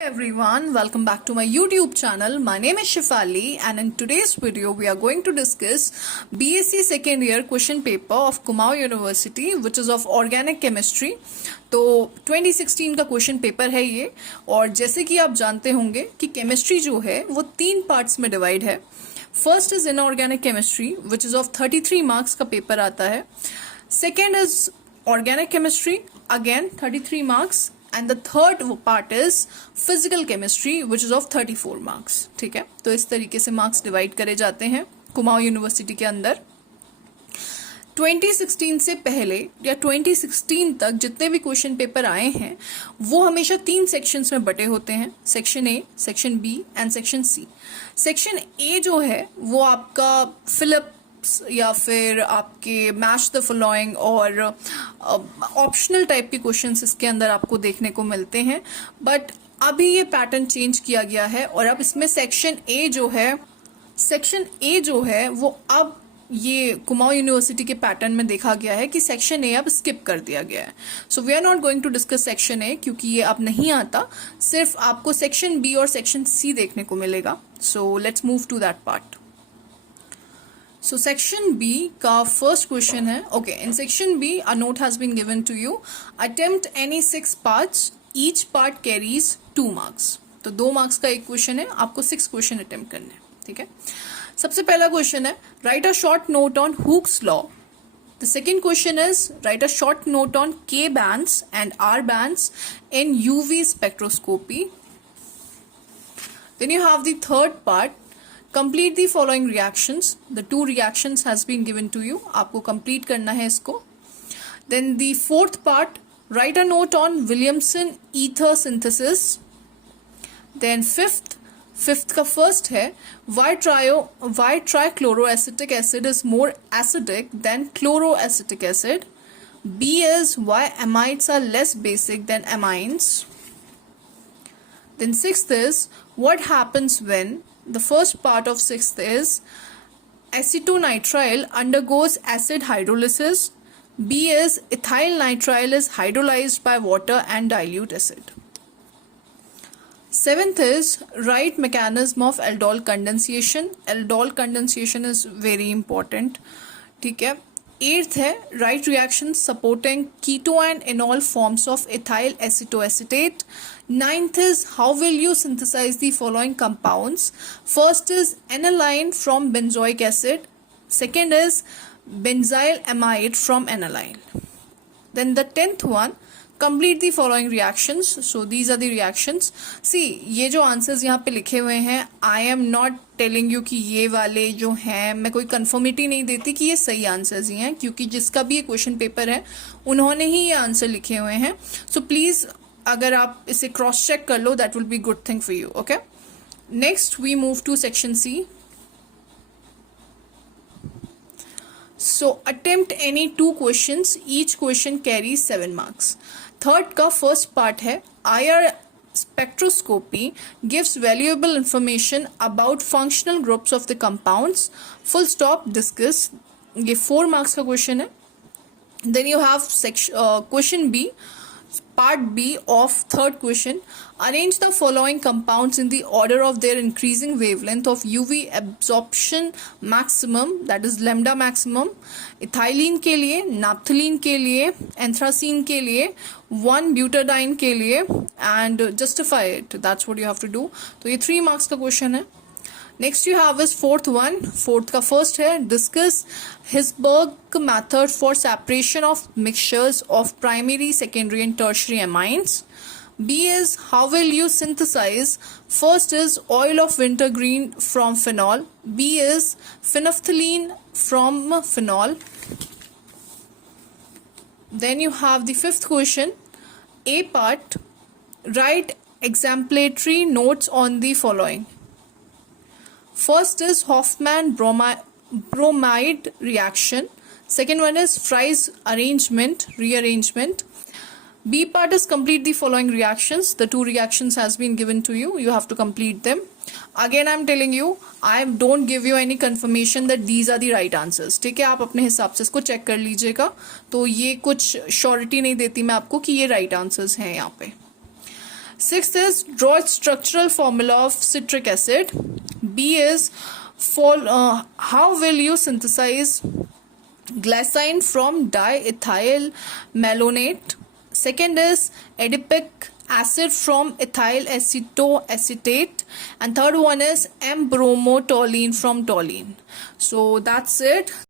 Everyone, welcome back to my YouTube channel. My name is Shifali and in today's video we are going to discuss BSc second year question paper of Kumaon University which is of organic chemistry. तो 2016 का question paper है ये और जैसे कि आप जानते होंगे कि केमिस्ट्री जो है वो 3 पार्ट्स में डिवाइड है. First is inorganic chemistry which is of 33 marks का पेपर आता है. Second is organic chemistry again 33 marks and the third part is physical chemistry which is of 34 marks. ठीक है, तो इस तरीके से मार्क्स डिवाइड करे जाते हैं कुमाऊं यूनिवर्सिटी के अंदर. 2016 से पहले या 2016 तक जितने भी क्वेश्चन पेपर आए हैं वो हमेशा 3 सेक्शंस में बटे होते हैं. Section A, section B and section C. Section A जो है वो आपका फिलिप या फिर आपके मैच द फॉलोइंग और ऑप्शनल टाइप के क्वेश्चंस इसके अंदर आपको देखने को मिलते हैं. बट अभी ये पैटर्न चेंज किया गया है और अब इसमें सेक्शन ए जो है वो अब ये कुमाऊं यूनिवर्सिटी के पैटर्न में देखा गया है कि सेक्शन ए अब स्किप कर दिया गया है. So we are not going to discuss section A क्योंकि ये अब नहीं आता. सिर्फ आपको सेक्शन बी और सेक्शन सी देखने को मिलेगा. So let's move to that part. So section B का first question है. Okay, in section B a note has been given to you. Attempt any 6 parts. Each part carries 2 marks. तो 2 marks का एक question है, आपको 6 question attempt करने हैं. ठीक है, सबसे पहला क्वेश्चन है right a short note on Hooke's law. The second question is write a short note on K bands and R bands in UV spectroscopy. Then you have the third part. Complete the following reactions. The 2 reactions has been given to you. आपको complete करना है इसको. Then the fourth part, write a note on Williamson ether synthesis. Then fifth का first है why trichloroacetic acid is more acidic than chloroacetic acid. B is why amides are less basic than amines. Then sixth is what happens when the first part of sixth is acetonitrile undergoes acid hydrolysis. B is ethyl nitrile is hydrolyzed by water and dilute acid. Seventh is write mechanism of aldol condensation. Aldol condensation is very important. ठीक है. Eighth है write reactions supporting keto and enol forms of ethyl acetoacetate. Ninth is how will you synthesize the following compounds. First is aniline from benzoic acid. Second is benzyl amide from aniline. Then the 10th one, complete the following reactions. So these are the reactions. See, ये जो answers यहाँ पे लिखे हुए हैं, I am not telling you कि ये वाले जो हैं, मैं कोई कंफर्मिटी नहीं देती कि ये सही आंसर्स ही हैं क्योंकि जिसका भी ये क्वेश्चन पेपर है उन्होंने ही ये आंसर लिखे हुए हैं. सो प्लीज़ अगर आप इसे क्रॉस चेक कर लो that will be good thing for you. Okay, next we move to section C. So attempt any 2 questions. Each question carry 7 marks. Third का फर्स्ट पार्ट है IR spectroscopy gives valuable information about functional groups of the compounds. Full stop, discuss. ये 4 marks का question है. Then you have question B, part B of third question. Arrange the following compounds in the order of their increasing wavelength of UV absorption maximum, that is lambda maximum. Ethylene के लिए, naphthalene के लिए, anthracene के लिए, 1-butadiene के लिए and justify it. That's what you have to do. तो ये 3 मार्क्स का क्वेश्चन है. Next you have is fourth one. Fourth का फर्स्ट है discuss Hinsberg method for separation of mixtures of primary, secondary and tertiary amines. B is how will you synthesize. First is oil of wintergreen from phenol. B is phenolphthalein from phenol. Then you have the fifth question. A part, write exemplary notes on the following. First is Hoffman bromide reaction. Second one is Fry's rearrangement. B part is complete the following reactions. The 2 reactions has been given to you. You have to complete them. Again I am telling you, I don't give you any confirmation that these are the right answers. ठीक है, आप अपने हिसाब से इसको check कर लीजिएगा. तो ये कुछ श्योरिटी नहीं देती मैं आपको कि ये right answers हैं यहाँ पे. Sixth is draw its structural formula of citric acid. B is how will you synthesize glycine from diethyl malonate. Second is adipic acid from ethyl acetoacetate, and third one is M-bromotoluene from toluene. So that's it.